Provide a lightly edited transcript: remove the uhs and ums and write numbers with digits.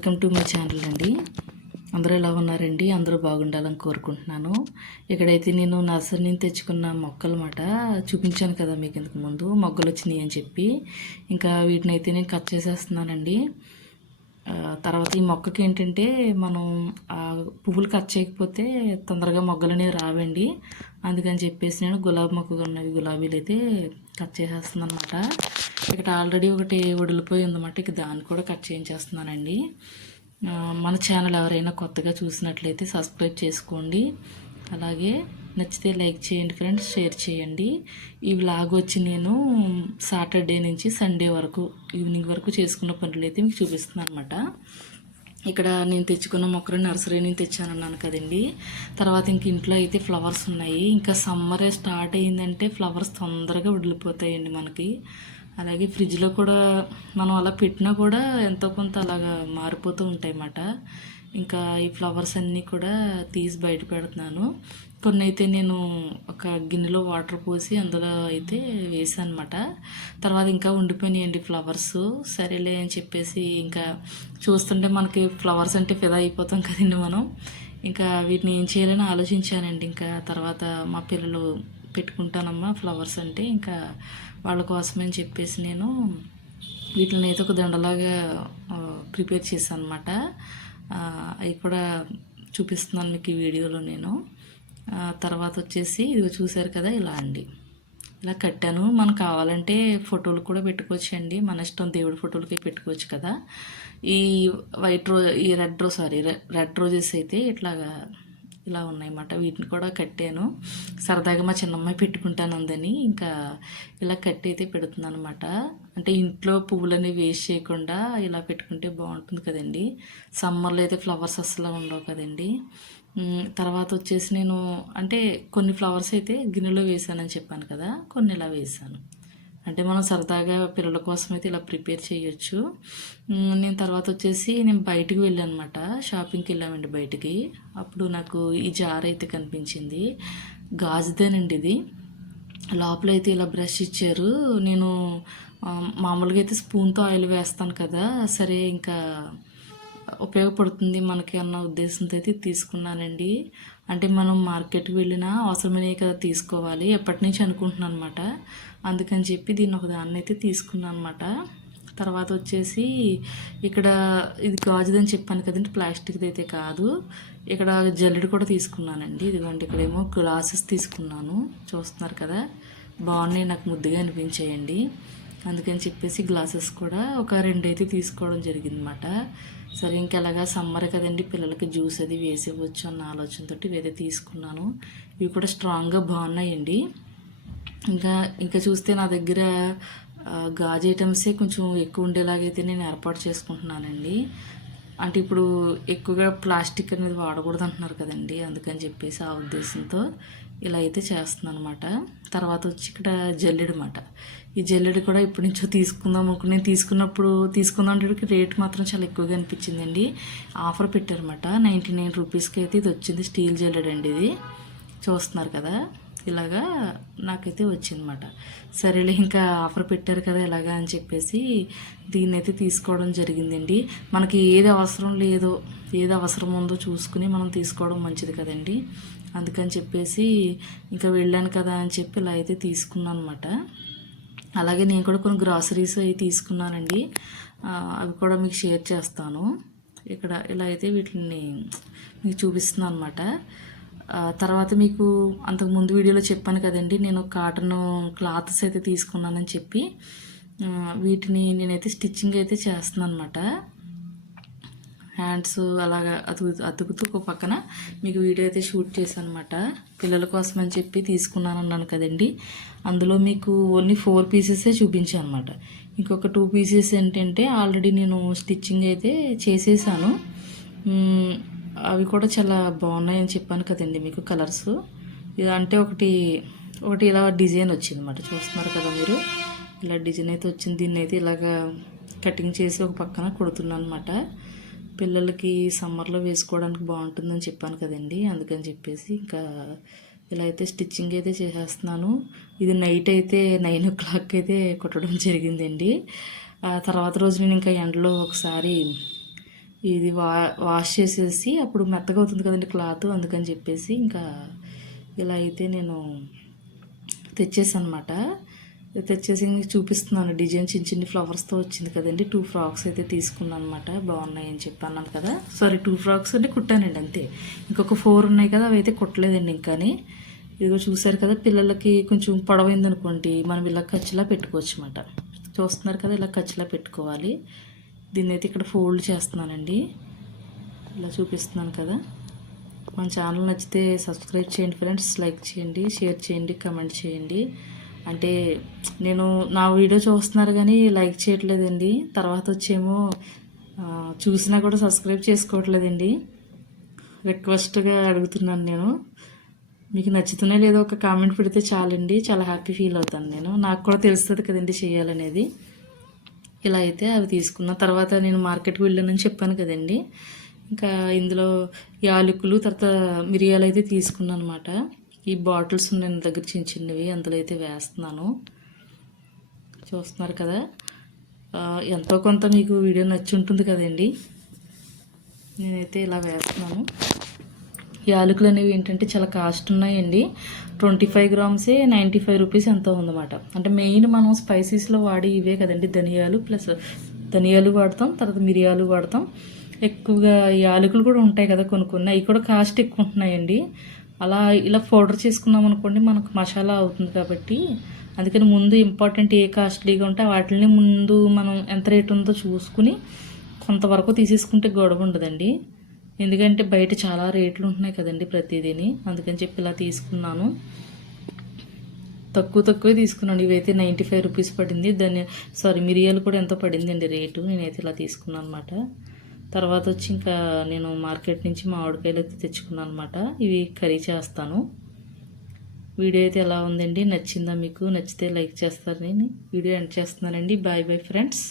Welcome to my channel అండి. అందరూ ఎలా ఉన్నారండి? అందరూ బాగుండాలని కోరుకుంటున్నాను. ఇక్కడైతే నేను నర్సరీ నుంచి తెచ్చుకున్న మొక్కలు మాట చూపించాను కదా మీకు ఇంతకు ముందు, మొగ్గలు వచ్చినాయి అని చెప్పి. ఇంకా వీటిని అయితే నేను కట్ చేసేస్తున్నానండి. తర్వాత ఈ మొక్కకి ఏంటంటే మనం పువ్వులు కట్ చేయకపోతే తొందరగా మొగ్గలు అనేవి రావండి. అందుకని చెప్పేసి నేను గులాబీ మొక్కగా ఉన్నవి గులాబీలు అయితే కట్ చేసేస్తున్నాను అనమాట. ఇక్కడ ఆల్రెడీ ఒకటి వడిలిపోయి ఉందన్నమాట. ఇక దాన్ని కూడా కట్ చేయించేస్తున్నానండి. మన ఛానల్ ఎవరైనా కొత్తగా చూసినట్లయితే సబ్స్క్రైబ్ చేసుకోండి. అలాగే నచ్చితే లైక్ చేయండి ఫ్రెండ్స్, షేర్ చేయండి. ఈ వ్లాగ్ వచ్చి నేను సాటర్డే నుంచి సండే వరకు ఈవినింగ్ వరకు చేసుకున్న పనులు అయితే మీకు చూపిస్తున్నాను అనమాట. ఇక్కడ నేను తెచ్చుకున్న మొక్కలు నర్సరీ నుంచి తెచ్చానన్నాను కదండి. తర్వాత ఇంక ఇంట్లో అయితే ఫ్లవర్స్ ఉన్నాయి. ఇంకా సమ్మర్ స్టార్ట్ అయిందంటే ఫ్లవర్స్ తొందరగా వదిలిపోతాయండి మనకి. అలాగే ఫ్రిడ్జ్లో కూడా మనం అలా పెట్టినా కూడా ఎంతో కొంత అలాగా మారిపోతూ ఉంటాయి అన్నమాట. ఇంకా ఈ ఫ్లవర్స్ అన్నీ కూడా తీసి బయట పెడుతున్నాను. కొన్ని అయితే నేను ఒక గిన్నెలో వాటర్ పోసి అందులో అయితే వేసాను అనమాట. తర్వాత ఇంకా ఉండిపోయినాయండి ఫ్లవర్స్. సరేలే అని చెప్పేసి ఇంకా చూస్తుంటే మనకి ఫ్లవర్స్ అంటే ఫిదా అయిపోతాం కదండి మనం. ఇంకా వీటిని ఏం చేయాలని ఆలోచించానండి. ఇంకా తర్వాత మా పిల్లలు పెట్టుకుంటానమ్మా ఫ్లవర్స్ అంటే, ఇంకా వాళ్ళ కోసమని చెప్పేసి నేను వీటిని అయితే ఒక దండలాగా ప్రిపేర్ చేశాను అనమాట. అవి కూడా చూపిస్తున్నాను మీకు ఈ వీడియోలో నేను. తర్వాత వచ్చేసి ఇది చూసారు కదా, ఇలా అండి, ఇలా కట్టాను. మనం కావాలంటే ఫోటోలు కూడా పెట్టుకోవచ్చు అండి, మన ఇష్టం, దేవుడి ఫోటోలకి పెట్టుకోవచ్చు కదా. ఈ ఈ రెడ్ రోజెస్ అయితే ఇట్లాగా ఇలా ఉన్నాయన్నమాట. వీటిని కూడా కట్టాను. సరదాగా మా చిన్నమ్మాయి పెట్టుకుంటాను అందని ఇంకా ఇలా కట్టి అయితే పెడుతున్నాను అనమాట. అంటే ఇంట్లో పువ్వులని వేస్ట్ చేయకుండా ఇలా పెట్టుకుంటే బాగుంటుంది కదండి. సమ్మర్లో అయితే ఫ్లవర్స్ అస్సలు ఉండవు కదండి. తర్వాత వచ్చేసి నేను అంటే కొన్ని ఫ్లవర్స్ అయితే గిన్నెలో వేసానని చెప్పాను కదా, కొన్ని ఇలా వేసాను. అంటే మనం సరదాగా పిల్లల కోసం అయితే ఇలా ప్రిపేర్ చేయొచ్చు. నేను తర్వాత వచ్చేసి నేను బయటికి వెళ్ళాను అనమాట. షాపింగ్కి వెళ్ళామండి బయటికి. అప్పుడు నాకు ఈ జార్ అయితే కనిపించింది. గాజుదేనండి ఇది. లోపల అయితే ఇలా బ్రష్ ఇచ్చారు. నేను మామూలుగా అయితే స్పూన్తో ఆయిల్ వేస్తాను కదా, సరే ఇంకా ఉపయోగపడుతుంది మనకి అన్న ఉద్దేశంతో అయితే తీసుకున్నానండి. అంటే మనం మార్కెట్కి వెళ్ళినా అవసరమైనవి కదా తీసుకోవాలి, ఎప్పటి నుంచి అనుకుంటున్నాను అనమాట. అందుకని చెప్పి దీన్ని ఒక దాన్ని అయితే తీసుకున్నాను అనమాట. తర్వాత వచ్చేసి ఇక్కడ ఇది గాజుదని చెప్పాను కదండి, ప్లాస్టిక్ది అయితే కాదు. ఇక్కడ జల్లెడ కూడా తీసుకున్నానండి. ఇదిగోండి, ఇక్కడేమో గ్లాసెస్ తీసుకున్నాను, చూస్తున్నారు కదా, బాగున్నాయి, నాకు ముద్దుగా అనిపించాయండి. అందుకని చెప్పేసి గ్లాసెస్ కూడా ఒక 2 అయితే తీసుకోవడం జరిగిందన్నమాట. సరే ఇంకెలాగా సమ్మర్ కదండి, పిల్లలకి జ్యూస్ అది వేసేవచ్చు అన్న ఆలోచనతో ఇవైతే తీసుకున్నాను. ఇవి కూడా స్ట్రాంగ్గా బాగున్నాయండి. ఇంకా చూస్తే నా దగ్గర గాజు ఐటమ్సే కొంచెం ఎక్కువ ఉండేలాగైతే నేను ఏర్పాటు చేసుకుంటున్నానండి. అంటే ఇప్పుడు ఎక్కువగా ప్లాస్టిక్ అనేది వాడకూడదు అంటున్నారు కదండి, అందుకని చెప్పేసి ఆ ఉద్దేశంతో ఇలా అయితే చేస్తున్నాను అనమాట. తర్వాత వచ్చి ఇక్కడ జల్లెడ అన్నమాట. ఈ జల్లెడ కూడా ఇప్పటి నుంచో తీసుకుందాం అనుకుని, నేను తీసుకుందాం అంటే రేట్ మాత్రం చాలా ఎక్కువగా అనిపించిందండి. ఆఫర్ పెట్టారన్నమాట. 99 రూపీస్కి అయితే ఇది వచ్చింది. స్టీల్ జల్లెడ అండి ఇది, చూస్తున్నారు కదా, ఇలాగా నాకైతే వచ్చిందన్నమాట. సరేలే ఇంకా ఆఫర్ పెట్టారు కదా ఇలాగా అని చెప్పేసి దీన్ని అయితే తీసుకోవడం జరిగిందండి. మనకి ఏది అవసరం ఉందో చూసుకుని మనం తీసుకోవడం మంచిది కదండి. అందుకని చెప్పేసి ఇంకా వెళ్ళాను కదా అని చెప్పి ఇలా అయితే తీసుకున్నాను అనమాట. అలాగే నేను కూడా కొన్ని గ్రాసరీస్ అవి తీసుకున్నానండి, అవి కూడా మీకు షేర్ చేస్తాను. ఇక్కడ ఇలా అయితే వీటిని మీకు చూపిస్తున్నాను అనమాట. తర్వాత మీకు అంతకుముందు వీడియోలో చెప్పాను కదండి, నేను కాటన్ క్లాత్స్ అయితే తీసుకున్నానని చెప్పి వీటిని నేనైతే స్టిచ్చింగ్ అయితే చేస్తున్నాను అనమాట. హ్యాండ్స్ అలాగా అతుకుతూ ఒక పక్కన మీకు వీడియో అయితే షూట్ చేశాను అనమాట. పిల్లల కోసం అని చెప్పి తీసుకున్నాను అన్నాను కదండి, అందులో మీకు ఓన్లీ 4 పీసెసే చూపించాను అనమాట. ఇంకొక 2 పీసెస్ ఏంటంటే ఆల్రెడీ నేను స్టిచ్చింగ్ అయితే చేసేసాను. అవి కూడా చాలా బాగున్నాయని చెప్పాను కదండి మీకు కలర్స్. ఇది అంటే ఒకటి ఇలా డిజైన్ వచ్చింది అనమాట, చూస్తున్నారు కదా మీరు, ఇలా డిజైన్ అయితే వచ్చింది. దీన్ని అయితే ఇలాగా కటింగ్ చేసి ఒక పక్కన కుడుతున్నాను అనమాట. పిల్లలకి సమ్మర్లో వేసుకోవడానికి బాగుంటుందని చెప్పాను కదండి, అందుకని చెప్పేసి ఇంకా ఇలా అయితే స్టిచ్చింగ్ అయితే చేసేస్తున్నాను. ఇది నైట్ అయితే 9 o'clock అయితే కుట్టడం జరిగిందండి. తర్వాత రోజు నేను ఇంకా ఎండలో ఒకసారి ఇది వాష్ చేసేసి అప్పుడు మెత్తగా అవుతుంది కదండి క్లాత్, అందుకని చెప్పేసి ఇంకా ఇలా అయితే నేను తెచ్చేసాను అనమాట. తెచ్చేసి మీకు చూపిస్తున్నాను. డిజైన్ చిన్న చిన్న ఫ్లవర్స్తో వచ్చింది కదండి. 2 ఫ్రాక్స్ అయితే తీసుకున్నాను అనమాట. బాగున్నాయని చెప్పన్నాను కదా. సారీ 2 ఫ్రాక్స్ అంటే కుట్టానండి అంతే. ఇంకొక 4 ఉన్నాయి కదా, అవి అయితే కుట్టలేదండి ఇంకాని. ఇదిగో చూసారు కదా, పిల్లలకి కొంచెం పొడవైంది అనుకోండి మనం ఇలా ఖర్చులా పెట్టుకోవచ్చు అనమాట. చూస్తున్నారు కదా, ఇలా ఖర్చులా పెట్టుకోవాలి. దీన్ని అయితే ఇక్కడ ఫోల్డ్ చేస్తున్నానండి. ఇలా చూపిస్తున్నాను కదా. మన ఛానల్ నచ్చితే సబ్స్క్రైబ్ చేయండి ఫ్రెండ్స్, లైక్ చేయండి, షేర్ చేయండి, కమెంట్ చేయండి. అంటే నేను నా వీడియో చూస్తున్నారు కానీ లైక్ చేయట్లేదండి. తర్వాత వచ్చేమో చూసినా కూడా సబ్స్క్రైబ్ చేసుకోవట్లేదండి. రిక్వెస్ట్గా అడుగుతున్నాను నేను. మీకు నచ్చుతున్నా లేదో ఒక కామెంట్ పెడితే చాలండి, చాలా హ్యాపీ ఫీల్ అవుతాను నేను. నాకు కూడా తెలుస్తుంది కదండి చేయాలనేది. ఇలా అయితే అవి తీసుకున్న తర్వాత నేను మార్కెట్కి వెళ్ళానని చెప్పాను కదండి. ఇంకా ఇందులో యాలకులు తర్వాత మిరియాలు అయితే తీసుకున్నాను అనమాట. ఈ బాటిల్స్ ఉన్నాయి నా దగ్గర చిన్న చిన్నవి, అందులో అయితే వేస్తున్నాను. చూస్తున్నారు కదా, ఎంతో కొంత మీకు వీడియో నచ్చి ఉంటుంది కదండి. నేనైతే ఇలా వేస్తున్నాను. యాలకులు అనేవి ఏంటంటే చాలా కాస్ట్ ఉన్నాయండి. 25 గ్రామ్సే 95 రూపీస్ ఎంతో ఉందన్నమాట. అంటే మెయిన్ మనం స్పైసీస్లో వాడి ఇవే కదండి, ధనియాలు ప్లస్ ధనియాలు వాడతాం, తర్వాత మిరియాలు వాడతాం. ఎక్కువగా యాలకులు కూడా ఉంటాయి కదా కొన్ని కొన్ని, అవి కూడా కాస్ట్ ఎక్కువ ఉంటున్నాయండి. అలా ఇలా పౌడర్ చేసుకున్నాం అనుకోండి మనకు మసాలా అవుతుంది కాబట్టి, అందుకని ముందు ఇంపార్టెంట్ ఏ కాస్ట్లీగా ఉంటే వాటిని ముందు మనం ఎంత రేట్ ఉందో చూసుకుని కొంతవరకు తీసేసుకుంటే గొడవ ఉండదండి. ఎందుకంటే బయట చాలా రేట్లు ఉంటున్నాయి కదండి ప్రతిదీని, అందుకని చెప్పి ఇలా తీసుకున్నాను. తక్కువే తీసుకున్నాను. ఇవైతే 95 రూపీస్ పడింది. మిరియాలు కూడా ఎంతో పడిందండి రేటు. నేనైతే ఇలా తీసుకున్నాను అనమాట. తర్వాత వచ్చి ఇంకా నేను మార్కెట్ నుంచి మామిడికాయలు అయితే తెచ్చుకున్నాను అనమాట. ఇవి కర్రీ చేస్తాను. వీడియో అయితే ఎలా ఉందండి, నచ్చిందా మీకు? నచ్చితే లైక్ చేస్తారని వీడియో ఎండ్ చేస్తున్నానండి. Bye bye friends.